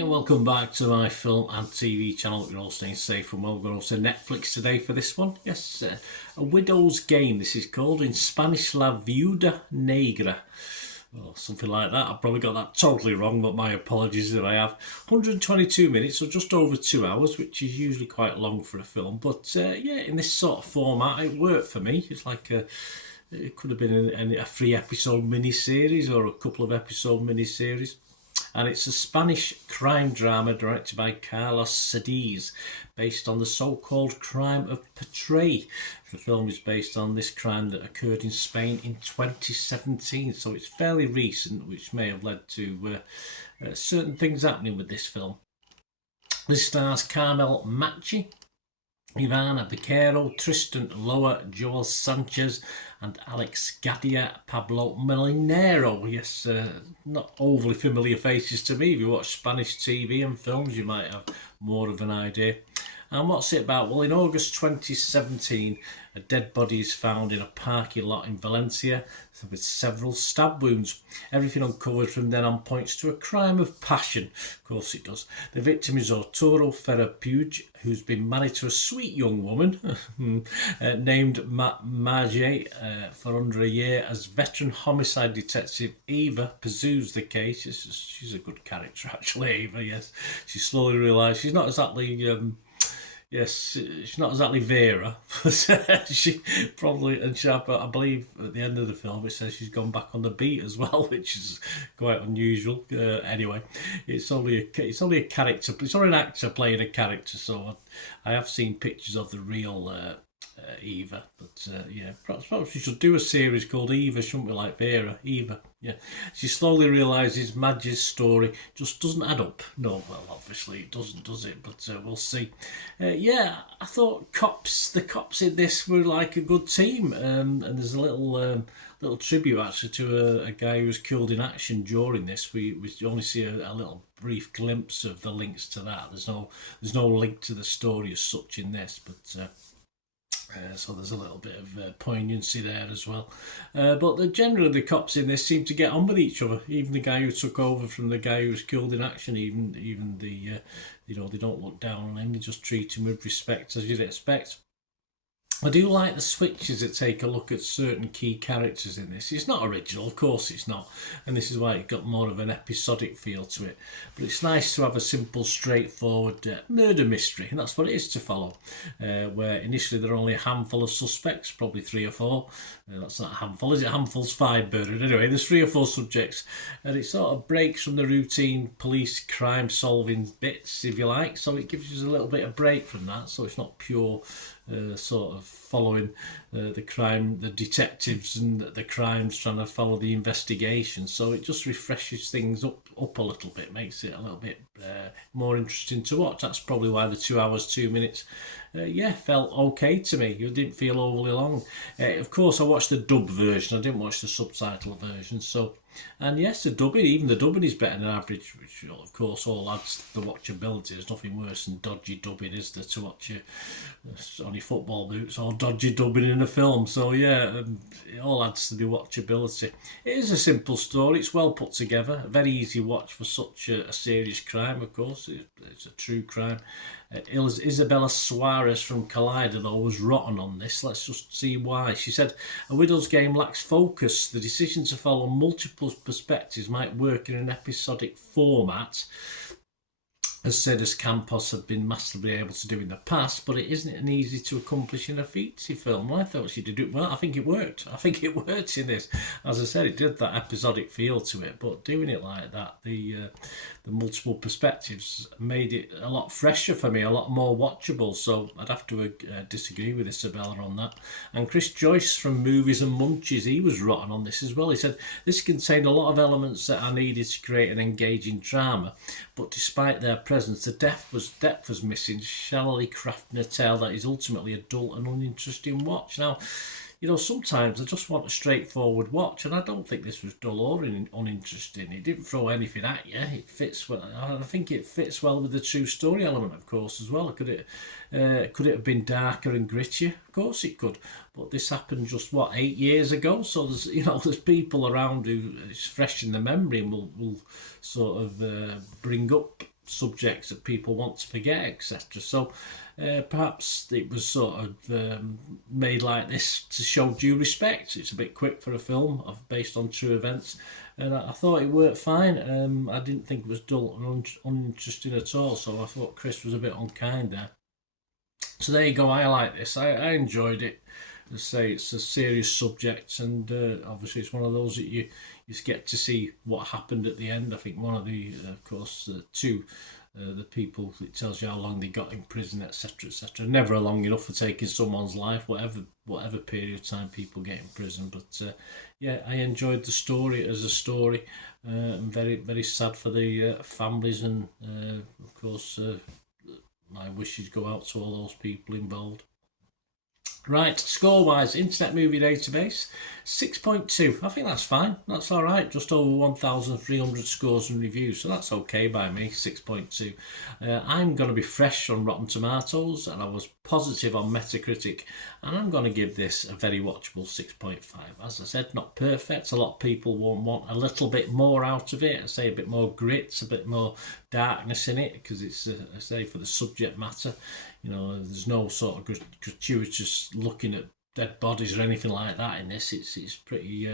Welcome back to my film and TV channel. You're all staying safe and well. We're going to Netflix today for this one. Yes, A Widow's Game, this is called. In Spanish, La Viuda Negra. Or something like that. I've probably got that totally wrong, but my apologies if I have. 122 minutes, so just over 2 hours, which is usually quite long for a film. But yeah, in this sort of format, it worked for me. It's like it could have been a 3-episode mini-series or a couple of episode mini-series. And it's a Spanish crime drama directed by Carlos Sadiz, based on the so-called crime of Portray. The film is based on this crime that occurred in Spain in 2017, so it's fairly recent, which may have led to certain things happening with this film. This stars Carmel Machi, Ivana Piquero, Tristan Loa, Joel Sanchez and Alex Gadia, Pablo Molinero. Yes, not overly familiar faces to me. If you watch Spanish TV and films, you might have more of an idea. And what's it about? Well, in August 2017, a dead body is found in a parking lot in Valencia with several stab wounds. Everything uncovered from then on points to a crime of passion. Of course it does. The victim is Arturo Ferrer Puig, who's been married to a sweet young woman named Marge for under a year. As veteran homicide detective Eva pursues the case. She's a good character, actually, Eva, yes. She slowly realised she's not exactly... Yes, she's not exactly Vera, but she probably, and she, I believe at the end of the film it says she's gone back on the beat as well, which is quite unusual. Anyway, it's only a character. It's only an actor playing a character, so I have seen pictures of the real Eva, but yeah, perhaps we should do a series called Eva, shouldn't we? Like Vera, Eva. Yeah, she slowly realises Madge's story just doesn't add up. No, well, obviously it doesn't, does it? But we'll see. Yeah, I thought the cops in this were like a good team, and there's a little tribute actually to a guy who was killed in action during this. We only see a little brief glimpse of the links to that. There's no link to the story as such in this, but. So there's a little bit of poignancy there as well. But generally the cops in this seem to get on with each other. Even the guy who took over from the guy who was killed in action, even the they don't look down on him. They just treat him with respect, as you'd expect. I do like the switches that take a look at certain key characters in this. It's not original, of course it's not, and this is why it got more of an episodic feel to it. But it's nice to have a simple, straightforward murder mystery, and that's what it is to follow. Where initially there are only a handful of suspects, probably 3 or 4. That's not a handful, is it? Handful's 5 murdered. Anyway, there's 3 or 4 subjects, and it sort of breaks from the routine police crime-solving bits, if you like. So it gives you a little bit of break from that, so it's not pure... sort of following the crime, the detectives and the crimes, trying to follow the investigation. So it just refreshes things up a little bit, makes it a little bit more interesting to watch. That's probably why the 2 hours, 2 minutes, felt okay to me. It didn't feel overly long. Of course, I watched the dub version. I didn't watch the subtitle version. So, and yes, even the dubbing is better than average, which of course all adds to the watchability. There's nothing worse than dodgy dubbing, is there, to watch on your football boots or dodgy dubbing in a film. So yeah, it all adds to the watchability. It is a simple story. It's well put together. A very easy watch for such a serious crime, of course. It's a true crime. Isabella Suarez from Collider, though, was rotten on this. Let's just see why. She said, "A Widow's Game lacks focus. The decision to follow multiple perspectives might work in an episodic format, as Cedars Campos have been massively able to do in the past, but it isn't an easy to accomplish in a feature film." Well, I thought she did it well. I think it worked. I think it worked in this. As I said, it did that episodic feel to it, but doing it like that, the multiple perspectives made it a lot fresher for me, a lot more watchable. So I'd have to disagree with Isabella on that. And Chris Joyce from Movies and Munchies, he was rotten on this as well. He said, "This contained a lot of elements that are needed to create an engaging drama, but despite their presence, the depth was missing, shallowly crafting a tale that is ultimately a dull and uninteresting watch." Now, you know, sometimes I just want a straightforward watch, and I don't think this was dull or uninteresting. It didn't throw anything at you. It fits well. I think it fits well with the true story element, of course, as well. Could it have been darker and grittier? Of course it could. But this happened just what, 8 years ago. So there's, you know, there's people around who it's fresh in the memory and will sort of bring up subjects that people want to forget, etc. So perhaps it was sort of made like this to show due respect. It's a bit quick for a film based on true events, and I thought it worked fine. I didn't think it was dull and uninteresting at all, so I thought Chris was a bit unkind there. So there you go. I like this. I enjoyed it. As I say, it's a serious subject, and obviously it's one of those that you get to see what happened at the end. I think one of the, of course, the people, it tells you how long they got in prison, etc., etc. Never long enough for taking someone's life, whatever period of time people get in prison. But yeah, I enjoyed the story as a story. I'm very, very sad for the families, and of course, my wishes go out to all those people involved. Right, score-wise, Internet Movie Database, 6.2. I think that's fine. That's all right. Just over 1,300 scores and reviews, so that's okay by me, 6.2. I'm going to be fresh on Rotten Tomatoes, and I was positive on Metacritic, and I'm going to give this a very watchable 6.5. As I said, not perfect. A lot of people want a little bit more out of it. I say a bit more grit, a bit more darkness in it, because it's, I say, for the subject matter. You know, there's no sort of gratuitous looking at dead bodies or anything like that in this. It's pretty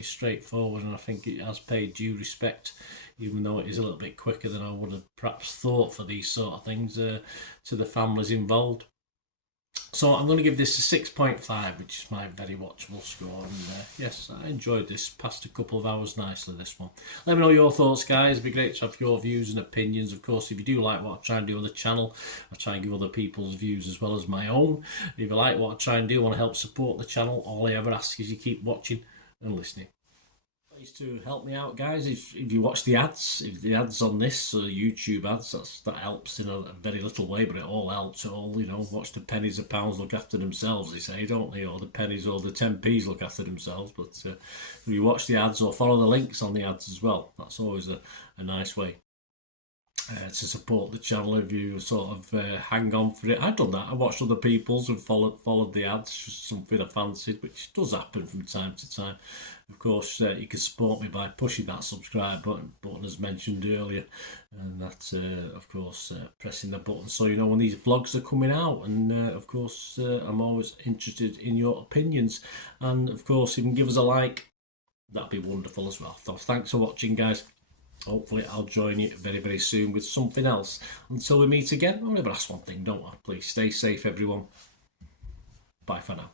straightforward, and I think it has paid due respect, even though it is a little bit quicker than I would have perhaps thought for these sort of things, to the families involved. So I'm going to give this a 6.5, which is my very watchable score. And yes, I enjoyed this. Passed a couple of hours nicely, this one. Let me know your thoughts, guys. It'd be great to have your views and opinions. Of course, if you do like what I try and do on the channel, I try and give other people's views as well as my own. If you like what I try and do, want to help support the channel, all I ever ask is you keep watching and listening. To help me out, guys, if you watch the ads, if the ads on this YouTube ads, that helps in a very little way, but it all helps. It all, you know, watch the pennies and pounds look after themselves, they say, don't they? Or the pennies or the 10p's look after themselves. But if you watch the ads or follow the links on the ads as well, that's always a nice way to support the channel. If you sort of hang on for it, I've done that. I watched other people's and followed the ads, just something I fancied, which does happen from time to time. Of course, you can support me by pushing that subscribe button as mentioned earlier, and that of course pressing the button so you know when these vlogs are coming out. And of course I'm always interested in your opinions, and of course if you can give us a like, that'd be wonderful as well. So thanks for watching, guys. Hopefully I'll join you very, very soon with something else. Until we meet again, I'll never ask one thing, don't I? Please stay safe, everyone. Bye for now.